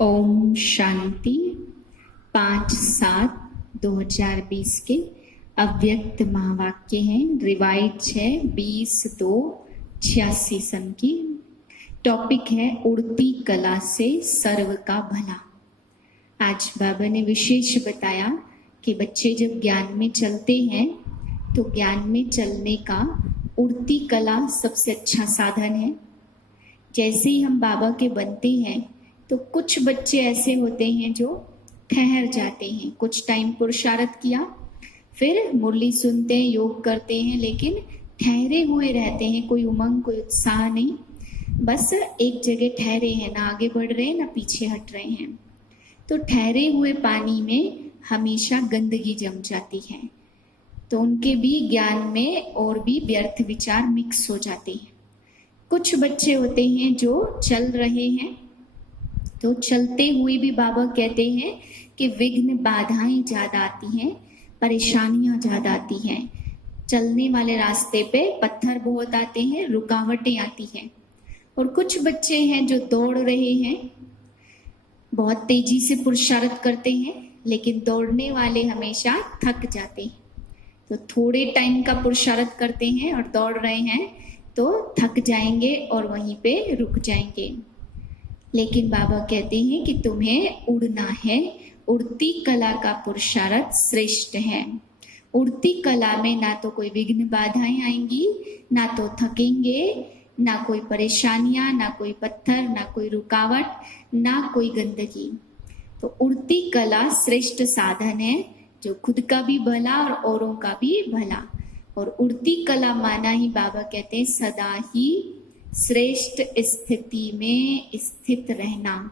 ओम शांति। 5/7/2020 के अव्यक्त महावाक्य हैं। रिवाइज है 20/2/86 सन की। टॉपिक है उड़ती कला से सर्व का भला। आज बाबा ने विशेष बताया कि बच्चे जब ज्ञान में चलते हैं तो ज्ञान में चलने का उड़ती कला सबसे अच्छा साधन है। जैसे ही हम बाबा के बनते हैं तो कुछ बच्चे ऐसे होते हैं जो ठहर जाते हैं। कुछ टाइम पुरुषार्थ किया, फिर मुरली सुनते हैं, योग करते हैं, लेकिन ठहरे हुए रहते हैं। कोई उमंग, कोई उत्साह नहीं, बस एक जगह ठहरे हैं, ना आगे बढ़ रहे हैं ना पीछे हट रहे हैं। तो ठहरे हुए पानी में हमेशा गंदगी जम जाती है, तो उनके भी ज्ञान में और भी व्यर्थ विचार मिक्स हो जाते हैं। कुछ बच्चे होते हैं जो चल रहे हैं, तो चलते हुए भी बाबा कहते हैं कि विघ्न बाधाएं ज्यादा आती हैं, परेशानियां ज्यादा आती हैं। चलने वाले रास्ते पे पत्थर बहुत आते हैं, रुकावटें आती हैं। और कुछ बच्चे हैं जो दौड़ रहे हैं, बहुत तेजी से पुरुषार्थ करते हैं, लेकिन दौड़ने वाले हमेशा थक जाते हैं। तो थोड़े टाइम का पुरुषार्थ करते हैं और दौड़ रहे हैं तो थक जाएंगे और वहीं पे रुक जाएंगे। लेकिन बाबा कहते हैं कि तुम्हें उड़ना है। उड़ती कला का पुरुषार्थ श्रेष्ठ है। उड़ती कला में ना तो कोई विघ्न बाधाएं आएंगी, ना तो थकेंगे, ना कोई परेशानियां, ना कोई पत्थर, ना कोई रुकावट, ना कोई गंदगी। तो उड़ती कला श्रेष्ठ साधन है जो खुद का भी भला और औरों का भी भला। और उड़ती कला माना ही बाबा कहते हैं सदा ही श्रेष्ठ स्थिति में स्थित रहना।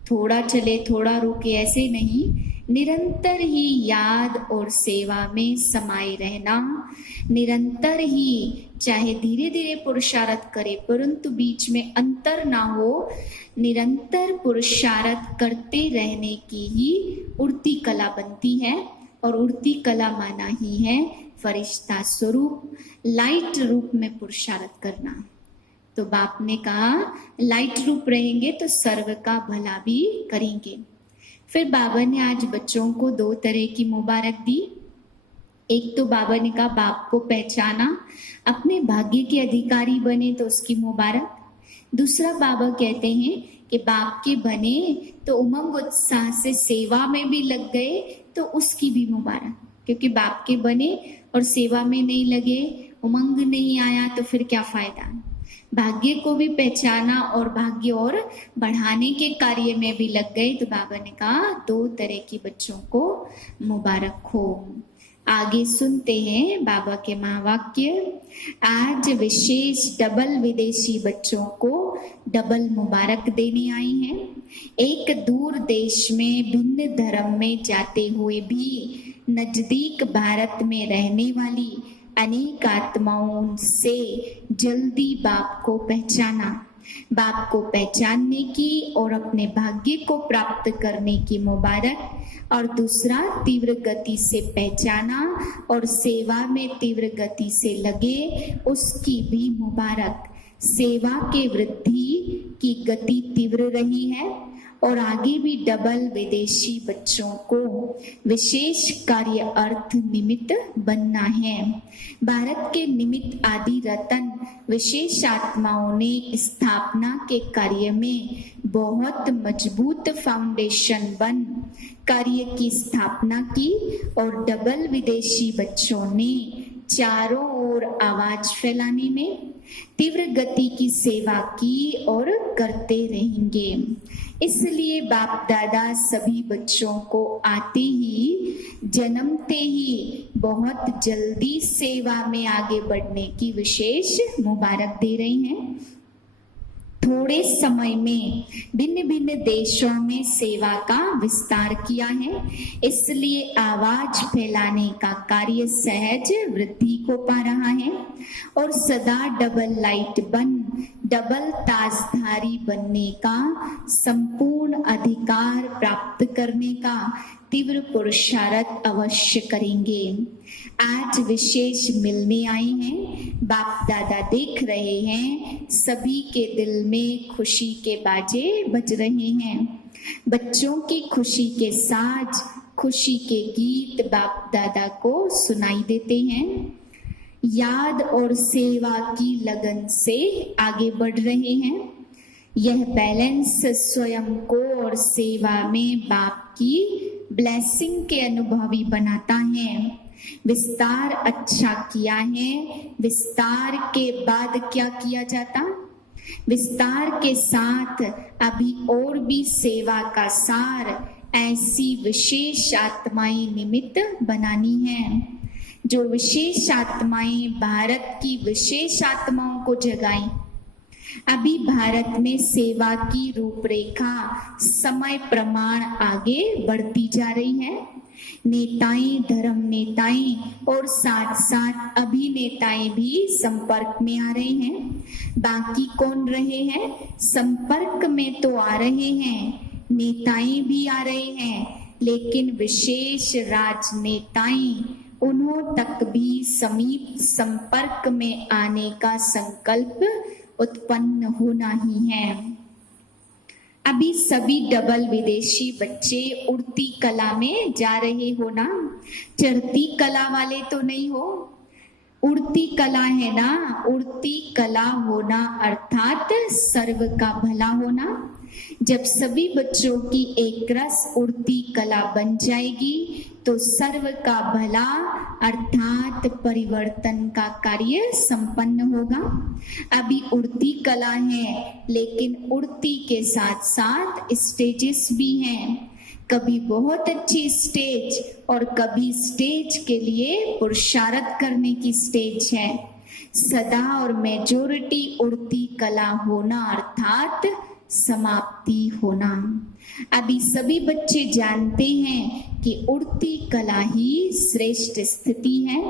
थोड़ा चले थोड़ा रुके ऐसे नहीं, निरंतर ही याद और सेवा में समाये रहना। निरंतर ही चाहे धीरे धीरे पुरुषार्थ करे परंतु बीच में अंतर ना हो, निरंतर पुरुषार्थ करते रहने की ही उड़ती कला बनती है। और उड़ती कला माना ही है फरिश्ता स्वरूप, लाइट रूप में पुरुषार्थ करना। तो बाप ने कहा लाइट रूप रहेंगे तो सर्व का भला भी करेंगे। फिर बाबा ने आज बच्चों को 2 तरह की मुबारक दी। एक तो बाबा ने कहा बाप को पहचाना, अपने भाग्य के अधिकारी बने तो उसकी मुबारक। दूसरा बाबा कहते हैं कि बाप के बने तो उमंग उत्साह से सेवा में भी लग गए तो उसकी भी मुबारक। क्योंकि बाप के बने और सेवा में नहीं लगे, उमंग नहीं आया तो फिर क्या फायदा। भाग्य को भी पहचाना और भाग्य और बढ़ाने के कार्य में भी लग गए। तो बाबा ने कहा 2 तरह के बच्चों को मुबारक हो। आगे सुनते हैं बाबा के महावाक्य। आज विशेष डबल विदेशी बच्चों को डबल मुबारक देने आई हैं। एक दूर देश में भिन्न धर्म में जाते हुए भी नजदीक भारत में रहने वाली अनेक आत्माओं से जल्दी बाप को पहचाना। बाप को पहचानने की और अपने भाग्य को प्राप्त करने की मुबारक। और दूसरा तीव्र गति से पहचाना और सेवा में तीव्र गति से लगे, उसकी भी मुबारक। सेवा के वृद्धि की गति तीव्र रही है और आगे भी डबल विदेशी बच्चों को विशेष कार्य अर्थ निमित्त बनना है। भारत के निमित्त आदि रतन विशेष आत्माओं ने स्थापना के कार्य में बहुत मजबूत फाउंडेशन बन कार्य की स्थापना की और डबल विदेशी बच्चों ने चारों ओर आवाज फैलाने में तीव्र गति की सेवा की और करते रहेंगे। इसलिए बाप दादा सभी बच्चों को आते ही, जन्मते ही बहुत जल्दी सेवा में आगे बढ़ने की विशेष मुबारक दे रही हैं। थोड़े समय में भिन्न भिन्न देशों में सेवा का विस्तार किया है, इसलिए आवाज फैलाने का कार्य सहज वृद्धि को पा रहा है। और सदा डबल लाइट बन डबल ताजधारी बनने का, संपूर्ण अधिकार प्राप्त करने का तीव्र पुरुषार्थ अवश्य करेंगे। आज विशेष मिलने आए हैं, बाप दादा देख रहे हैं, सभी के दिल में खुशी के बाजे बज रहे हैं। बच्चों की खुशी के साथ खुशी के गीत बाप दादा को सुनाई देते हैं। याद और सेवा की लगन से आगे बढ़ रहे हैं। यह बैलेंस स्वयं को और सेवा में बाप की ब्लेसिंग के अनुभवी बनाता है। विस्तार अच्छा किया है, विस्तार के बाद क्या किया जाता? विस्तार के साथ अभी और भी सेवा का सार ऐसी विशेष आत्माएं निमित्त बनानी है, जो विशेष आत्माएं भारत की विशेष आत्माओं को जगाएं। अभी भारत में सेवा की रूपरेखा समय प्रमाण आगे बढ़ती जा रही है। नेताएं, धर्म नेताएं और साथ साथ अभिनेताएं भी संपर्क में आ रहे हैं। बाकी कौन रहे हैं? संपर्क में तो आ रहे हैं, नेताएं भी आ रहे हैं, लेकिन विशेष राजनेताएं, उन्हों तक भी समीप संपर्क में आने का संकल्प उत्पन्न होना ही है। अभी सभी डबल विदेशी बच्चे उड़ती कला में जा रहे हो ना? चढ़ती कला वाले तो नहीं हो? उड़ती कला है ना? उड़ती कला होना अर्थात सर्व का भला होना। जब सभी बच्चों की एक रस उड़ती कला बन जाएगी तो सर्व का भला अर्थात परिवर्तन का कार्य संपन्न होगा। अभी उड़ती कला है, लेकिन उड़ती के साथ साथ स्टेजेस भी हैं। कभी बहुत अच्छी स्टेज और कभी स्टेज के लिए पुरुषार्थ करने की स्टेज है। सदा और मेजॉरिटी उड़ती कला होना अर्थात समाप्ति होना। अभी सभी बच्चे जानते हैं कि उड़ती कला ही श्रेष्ठ स्थिति है।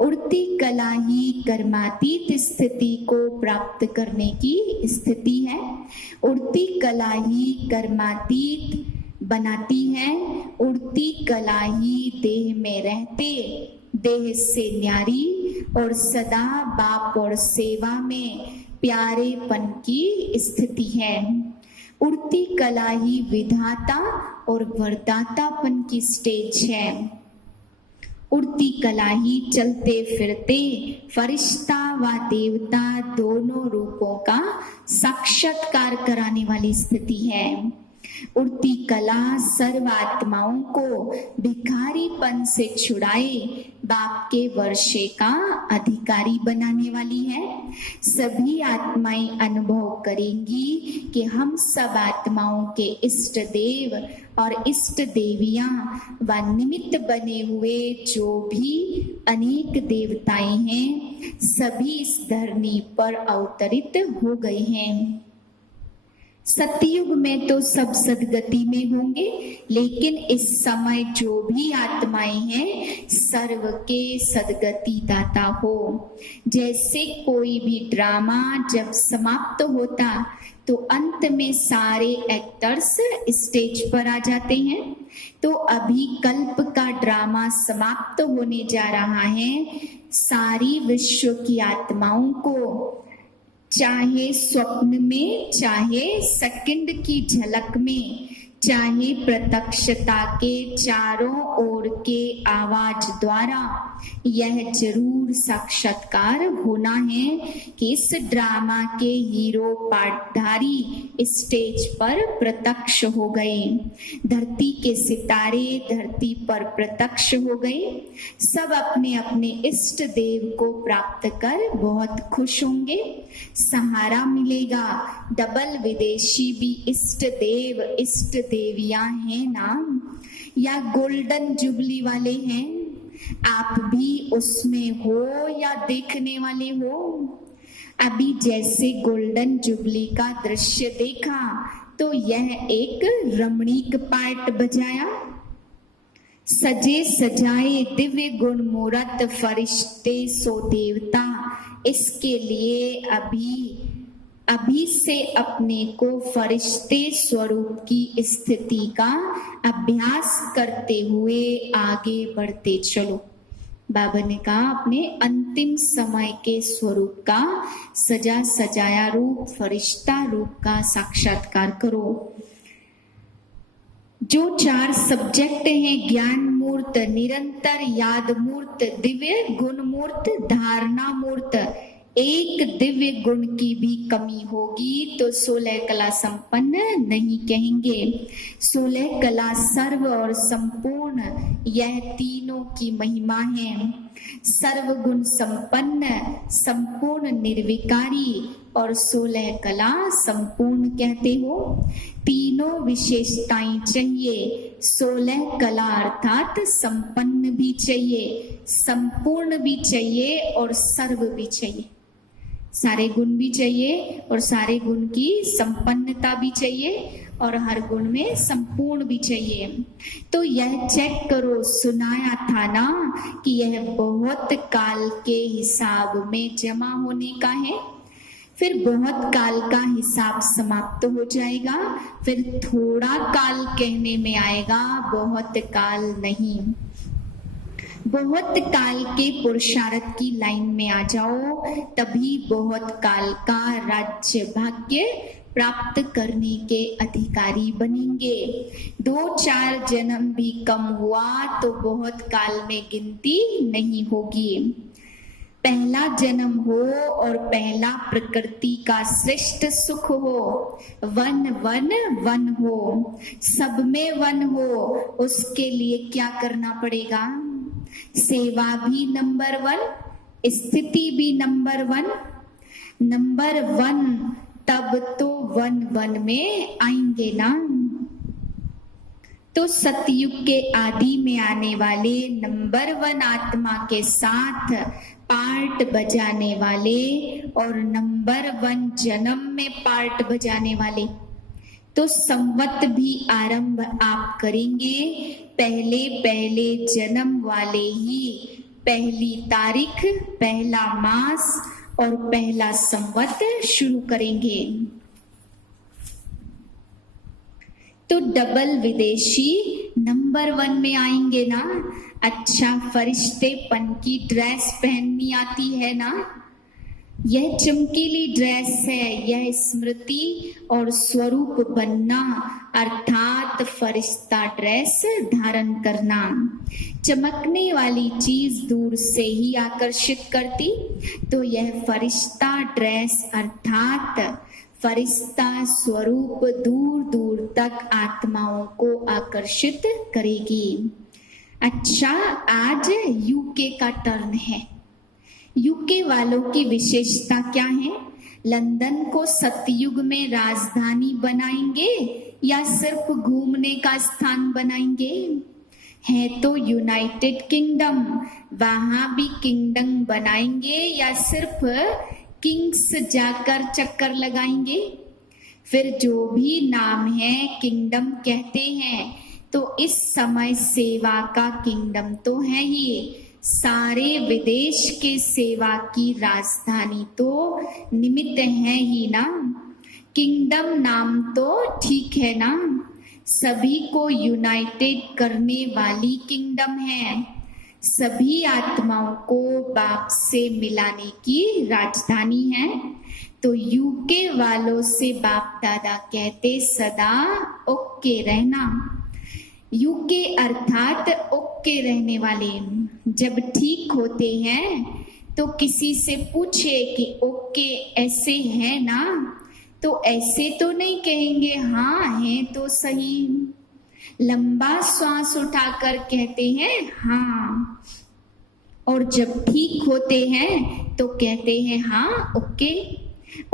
उड़ती कला ही कर्मातीत स्थिति को प्राप्त करने की स्थिति है। उड़ती कला ही कर्मातीत बनाती है। उड़ती कला ही देह में रहते, देह से न्यारी और सदा बाप और सेवा में प्यारेपन की स्थिति है। उड़ती कला ही विधाता और वरदातापन की स्टेज है। उड़ती कला ही चलते फिरते फरिश्ता व देवता दोनों रूपों का साक्षात्कार कराने वाली स्थिति है। उड़ती कला सर्व आत्माओं को भिखारीपन से छुड़ाए बाप के वर्षे का अधिकारी बनाने वाली है। सभी आत्माएं अनुभव करेंगी कि हम सब आत्माओं के इष्ट देव और इष्ट देवियां व निमित्त बने हुए जो भी अनेक देवताएं हैं, सभी इस धरनी पर अवतरित हो गए हैं। सतयुग में तो सब सदगति में होंगे, लेकिन इस समय जो भी आत्माएं हैं सर्व के सदगति दाता हो। जैसे कोई भी ड्रामा जब समाप्त होता तो अंत में सारे एक्टर्स स्टेज पर आ जाते हैं। तो अभी कल्प का ड्रामा समाप्त होने जा रहा है। सारी विश्व की आत्माओं को चाहे स्वप्न में, चाहे सेकंड की झलक में, चाहे प्रत्यक्षता के चारों ओर के आवाज द्वारा यह जरूर साक्षात्कार होना है कि इस ड्रामा के हीरो पाठधारी स्टेज पर प्रत्यक्ष हो गए। धरती के सितारे धरती पर प्रत्यक्ष हो गए। सब अपने अपने इष्ट देव को प्राप्त कर बहुत खुश होंगे। सहारा मिलेगा। डबल विदेशी भी इष्ट देव इष्ट देवियां हैं ना, या गोल्डन जुबली वाले हैं? आप भी उसमें हो या देखने वाले हो? अभी जैसे गोल्डन जुबली का दृश्य देखा तो यह एक रमणीक पार्ट बजाया। सजे सजाए दिव्य गुण मूरत फरिश्ते सो देवता, इसके लिए अभी से अपने को फरिश्ते स्वरूप की स्थिति का अभ्यास करते हुए आगे बढ़ते चलो। बाबा ने कहा अपने अंतिम समय के स्वरूप का सजा सजाया रूप, फरिश्ता रूप का साक्षात्कार करो। जो 4 सब्जेक्ट हैं, ज्ञान मूर्त, निरंतर याद मूर्त, दिव्य गुण मूर्त, धारणा मूर्त, एक दिव्य गुण की भी कमी होगी तो 16 कला संपन्न नहीं कहेंगे। 16 कला सर्व और संपूर्ण, यह तीनों की महिमा है। सर्व गुण संपन्न, संपूर्ण निर्विकारी और 16 कला संपूर्ण कहते हो। तीनों विशेषताएं चाहिए। 16 कला अर्थात संपन्न भी चाहिए, संपूर्ण भी चाहिए और सर्व भी चाहिए। सारे गुण भी चाहिए और सारे गुण की संपन्नता भी चाहिए और हर गुण में संपूर्ण भी चाहिए। तो यह चेक करो, सुनाया था ना कि यह बहुत काल के हिसाब में जमा होने का है। फिर बहुत काल का हिसाब समाप्त हो जाएगा, फिर थोड़ा काल कहने में आएगा, बहुत काल नहीं। बहुत काल के पुरुषार्थ की लाइन में आ जाओ, तभी बहुत काल का राज्य भाग्य प्राप्त करने के अधिकारी बनेंगे। 2-4 जन्म भी कम हुआ तो बहुत काल में गिनती नहीं होगी। पहला जन्म हो और पहला प्रकृति का श्रेष्ठ सुख हो, वन वन वन हो, सब में वन हो, उसके लिए क्या करना पड़ेगा? सेवा भी नंबर 1, स्थिति भी नंबर 1। नंबर 1 तब तो वन वन में आएंगे ना। तो सतयुग के आदि में आने वाले नंबर 1 आत्मा के साथ पार्ट बजाने वाले और नंबर 1 जन्म में पार्ट बजाने वाले, तो संवत भी आरंभ आप करेंगे। पहले जन्म वाले ही पहली तारीख, पहला मास और पहला संवत शुरू करेंगे। तो डबल विदेशी नंबर 1 में आएंगे ना। अच्छा, फरिश्तेपन की ड्रेस पहननी आती है ना। यह चमकीली ड्रेस है, यह स्मृति और स्वरूप बनना अर्थात फरिश्ता ड्रेस धारण करना। चमकने वाली चीज दूर से ही आकर्षित करती, तो यह फरिश्ता ड्रेस अर्थात फरिश्ता स्वरूप दूर दूर तक आत्माओं को आकर्षित करेगी। अच्छा, आज यूके का टर्न है। यूके वालों की विशेषता क्या है? लंदन को सतयुग में राजधानी बनाएंगे या सिर्फ घूमने का स्थान बनाएंगे? है तो यूनाइटेड किंगडम, वहां भी किंगडम बनाएंगे या सिर्फ किंग्स जाकर चक्कर लगाएंगे? फिर जो भी नाम है किंगडम कहते हैं, तो इस समय सेवा का किंगडम तो है ही। सारे विदेश के सेवा की राजधानी तो निमित्त है ही ना। किंगडम नाम तो ठीक है ना, सभी को यूनाइटेड करने वाली किंगडम है। सभी आत्माओं को बाप से मिलाने की राजधानी है। तो यूके वालों से बाप दादा कहते सदा ओके रहना। यूके अर्थात ओके रहने वाले। जब ठीक होते हैं तो किसी से पूछे कि ओके ऐसे है ना, तो ऐसे तो नहीं कहेंगे, हाँ है तो सही। लंबा श्वास उठाकर कहते हैं हाँ, और जब ठीक होते हैं तो कहते हैं हाँ ओके।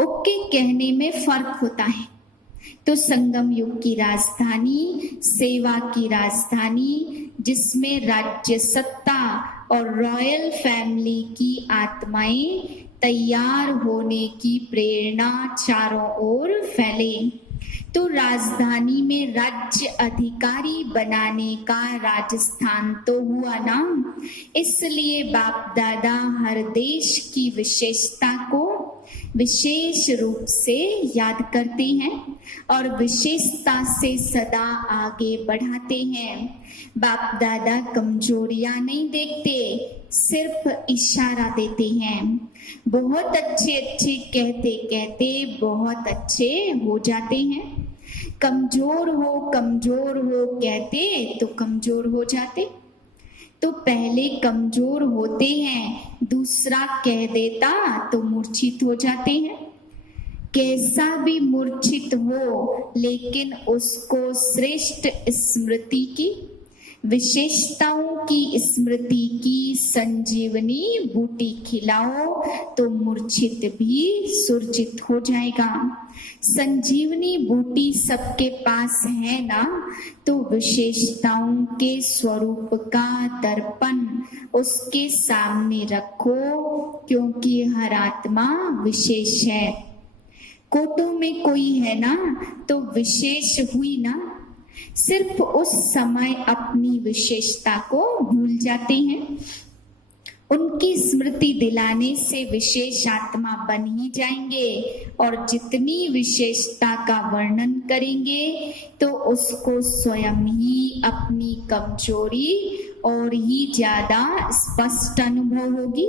ओके कहने में फर्क होता है। तो संगम युग की राजधानी, सेवा की राजधानी, जिसमें राज्य सत्ता और रॉयल फैमिली की आत्माएं तैयार होने की प्रेरणा चारों ओर फैले। तो राजधानी में राज्य अधिकारी बनाने का राजस्थान तो हुआ ना। इसलिए बाप दादा हर देश की विशेषता को विशेष रूप से याद करते हैं और विशेषता से सदा आगे बढ़ाते हैं। बाप दादा कमजोरियां नहीं देखते, सिर्फ इशारा देते हैं। बहुत अच्छे अच्छे कहते कहते बहुत अच्छे हो जाते हैं। कमजोर हो कहते तो कमजोर हो जाते। तो पहले कमजोर होते हैं, दूसरा कह देता तो मूर्छित हो जाते हैं। कैसा भी मूर्छित हो, लेकिन उसको श्रेष्ठ स्मृति की, विशेषताओं की स्मृति की संजीवनी बूटी खिलाओ तो मूर्छित भी सुरजित हो जाएगा। संजीवनी बूटी सबके पास है ना, तो विशेषताओं के स्वरूप का दर्पण उसके सामने रखो, क्योंकि हर आत्मा विशेष है। कोटों में कोई है ना तो विशेष हुई ना। सिर्फ उस समय अपनी विशेषता को भूल जाते हैं। उनकी स्मृति दिलाने से विशेष आत्मा बन ही जाएंगे, और जितनी विशेषता का वर्णन करेंगे तो उसको स्वयं ही अपनी कमजोरी और ही ज्यादा स्पष्ट अनुभव होगी।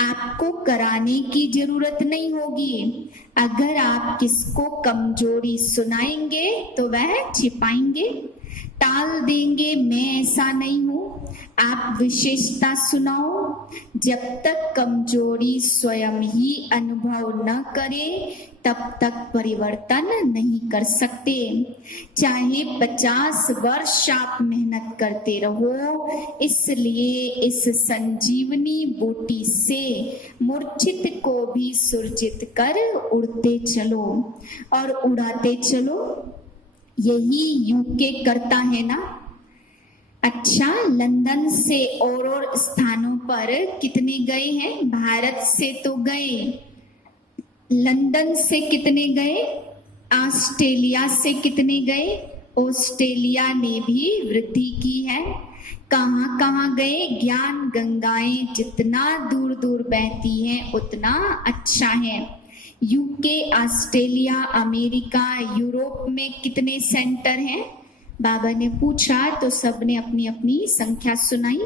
आपको कराने की जरूरत नहीं होगी। अगर आप किसको कमजोरी सुनाएंगे तो वह छिपाएंगे, टाल देंगे, मैं ऐसा नहीं हूं। आप विशेषता सुनाओ। जब तक कमजोरी स्वयं ही अनुभव न करे तब तक परिवर्तन नहीं कर सकते। चाहे 50 वर्ष आप मेहनत करते रहो। इसलिए इस संजीवनी बूटी से मूर्छित को भी सुरजित कर उड़ते चलो और उड़ाते चलो। यही यूके करता है ना। अच्छा, लंदन से और स्थानों पर कितने गए हैं? भारत से तो गए, लंदन से कितने गए? ऑस्ट्रेलिया से कितने गए? ऑस्ट्रेलिया ने भी वृद्धि की है। कहाँ कहाँ गए? ज्ञान गंगाएं जितना दूर दूर बहती हैं उतना अच्छा है। यूके, ऑस्ट्रेलिया, अमेरिका, यूरोप में कितने सेंटर हैं? बाबा ने पूछा तो सबने अपनी अपनी संख्या सुनाई।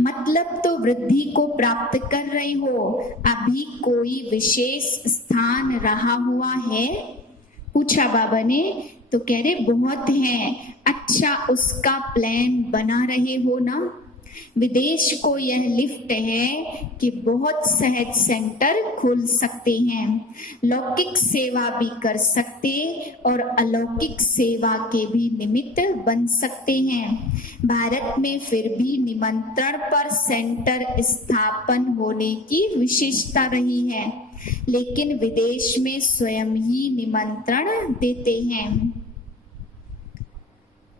मतलब तो वृद्धि को प्राप्त कर रहे हो। अभी कोई विशेष स्थान रहा हुआ है? पूछा बाबा ने। तो कह रहे बहुत है। अच्छा, उसका प्लान बना रहे हो ना? विदेश को यह लिफ्ट है कि बहुत सहज सेंटर खोल सकते हैं। लौकिक सेवा भी कर सकते और अलौकिक सेवा के भी निमित्त बन सकते हैं। भारत में फिर भी निमंत्रण पर सेंटर स्थापन होने की विशेषता रही है, लेकिन विदेश में स्वयं ही निमंत्रण देते हैं।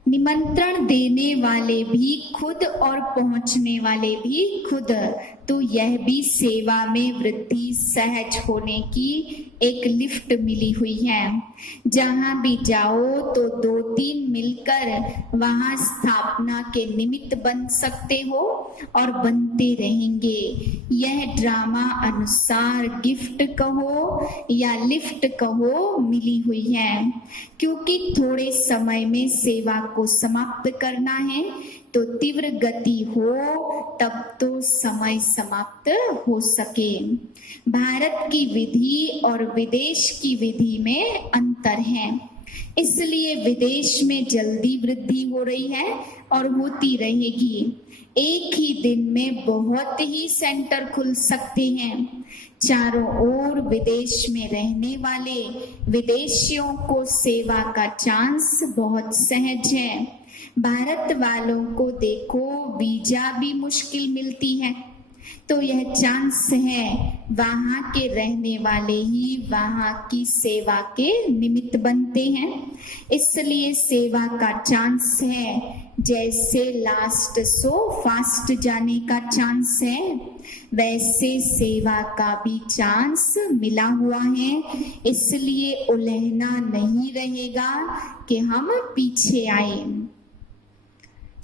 निमंत्रण देने वाले भी खुद और पहुंचने वाले भी खुद। तो यह भी सेवा में वृद्धि सहज होने की एक लिफ्ट मिली हुई है। जहां भी जाओ तो 2-3 मिलकर वहां स्थापना के निमित्त बन सकते हो और बनते रहेंगे। यह ड्रामा अनुसार गिफ्ट कहो या लिफ्ट कहो मिली हुई है, क्योंकि थोड़े समय में सेवा को समाप्त करना है। तो तीव्र गति हो तब तो समय समाप्त हो सके। भारत की विधि और विदेश की विधि में अंतर है, इसलिए विदेश में जल्दी वृद्धि हो रही है और होती रहेगी। एक ही दिन में बहुत ही सेंटर खुल सकते हैं। चारों ओर विदेश में रहने वाले विदेशियों को सेवा का चांस बहुत सहज है। भारत वालों को देखो, वीजा भी मुश्किल मिलती है, तो यह चांस है। वहां के रहने वाले ही वहां की सेवा के निमित्त बनते हैं, इसलिए सेवा का चांस है। जैसे लास्ट सो फास्ट जाने का चांस है, वैसे सेवा का भी चांस मिला हुआ है। इसलिए उलझना नहीं रहेगा कि हम पीछे आए।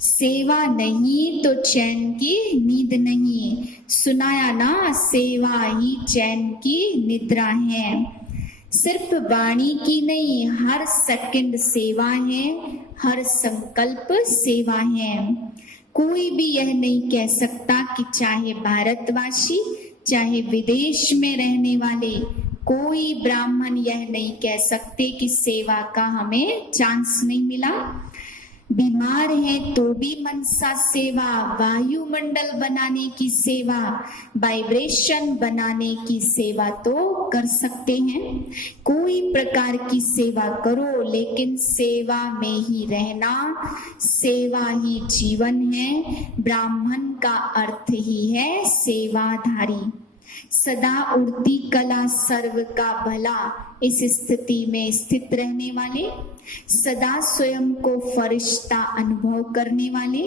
सेवा नहीं तो चैन की नींद नहीं। सुनाया ना, सेवा ही चैन की निद्रा है। सिर्फ वाणी की नहीं, हर सेकंड सेवा है, हर संकल्प सेवा है। कोई भी यह नहीं कह सकता कि चाहे भारतवासी चाहे विदेश में रहने वाले कोई ब्राह्मण यह नहीं कह सकते कि सेवा का हमें चांस नहीं मिला। बीमार है तो भी मनसा सेवा, वायुमंडल बनाने की सेवा, वाइब्रेशन बनाने की सेवा तो कर सकते हैं। कोई प्रकार की सेवा करो, लेकिन सेवा में ही रहना, सेवा ही जीवन है। ब्राह्मण का अर्थ ही है सेवाधारी। सदा उड़ती कला सर्व का भला, इस स्थिति में स्थित रहने वाले, सदा स्वयं को फरिश्ता अनुभव करने वाले,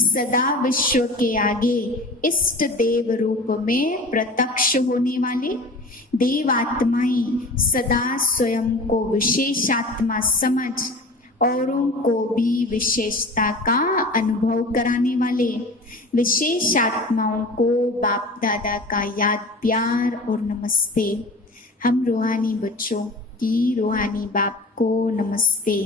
सदा विश्व के आगे इष्ट देव रूप में प्रत्यक्ष होने वाले, देवात्माएं सदा स्वयं को विशेष आत्मा समझ औरों को भी विशेषता का अनुभव कराने वाले, विशेष आत्माओं को बाप दादा का याद प्यार और नमस्ते। हम रूहानी बच्चों की रूहानी बाप को नमस्ते।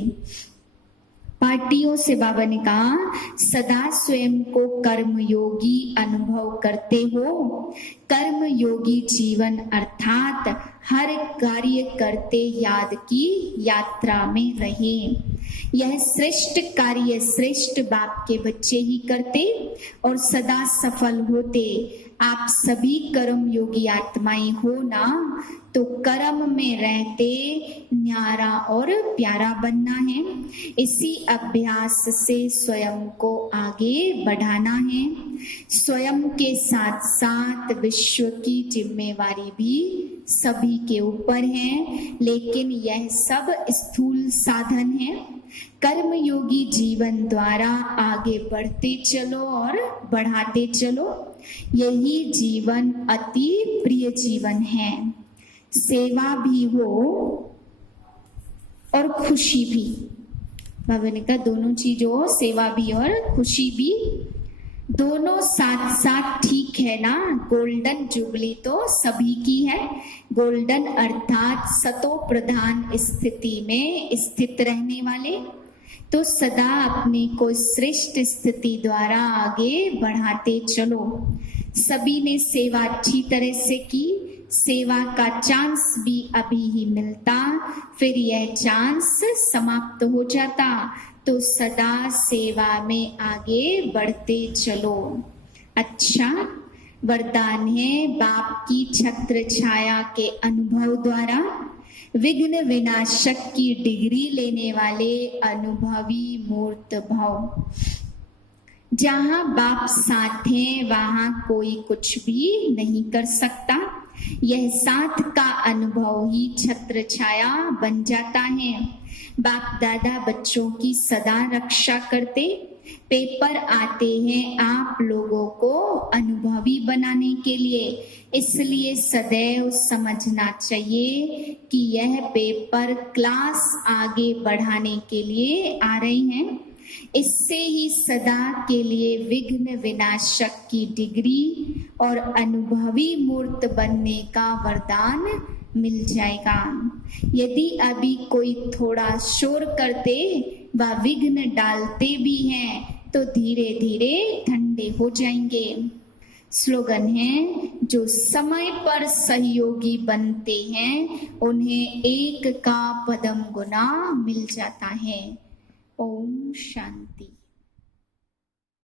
पार्टियों से बाबा ने कहा, सदा स्वयं को कर्मयोगी अनुभव करते हो। कर्मयोगी जीवन अर्थात हर कार्य करते याद की यात्रा में रहे। यह श्रेष्ठ कार्य श्रेष्ठ बाप के बच्चे ही करते और सदा सफल होते। आप सभी कर्म योगी आत्माएं हो ना, तो कर्म में रहते न्यारा और प्यारा बनना है। इसी अभ्यास से स्वयं को आगे बढ़ाना है। स्वयं के साथ साथ विश्व की जिम्मेवारी भी सभी के ऊपर है, लेकिन यह सब स्थूल साधन है। कर्मयोगी जीवन द्वारा आगे बढ़ते चलो और बढ़ाते चलो, यही जीवन अति प्रिय जीवन है। सेवा भी हो और खुशी भी। बाबा ने कहा दोनों चीजों हो, सेवा भी और खुशी भी, दोनों साथ साथ ठीक है ना। गोल्डन जुबली तो सभी की है। गोल्डन अर्थात सतो प्रधान स्थिति में स्थित रहने वाले, तो सदा अपने को श्रेष्ठ स्थिति द्वारा आगे बढ़ाते चलो। सभी ने सेवा अच्छी तरह से की, सेवा का चांस भी अभी ही मिलता, फिर यह चांस समाप्त हो जाता, तो सदा सेवा में आगे बढ़ते चलो। अच्छा वरदान है बाप की छत्र छाया के अनुभव द्वारा विघ्न विनाशक की डिग्री लेने वाले अनुभवी मूर्त भाव। जहां बाप साथ है वहां कोई कुछ भी नहीं कर सकता। यह साथ का अनुभव ही छत्र छाया बन जाता है। बाप दादा बच्चों की सदा रक्षा करते। पेपर आते हैं आप लोगों को अनुभवी बनाने के लिए, इसलिए सदैव समझना चाहिए कि यह पेपर क्लास आगे बढ़ाने के लिए आ रहे हैं। इससे ही सदा के लिए विघ्न विनाशक की डिग्री और अनुभवी मूर्त बनने का वरदान मिल जाएगा। यदि अभी कोई थोड़ा शोर करते व विघ्न डालते भी हैं तो धीरे धीरे ठंडे हो जाएंगे। स्लोगन है, जो समय पर सहयोगी बनते हैं उन्हें एक का पदम गुना मिल जाता है। ओम शांति।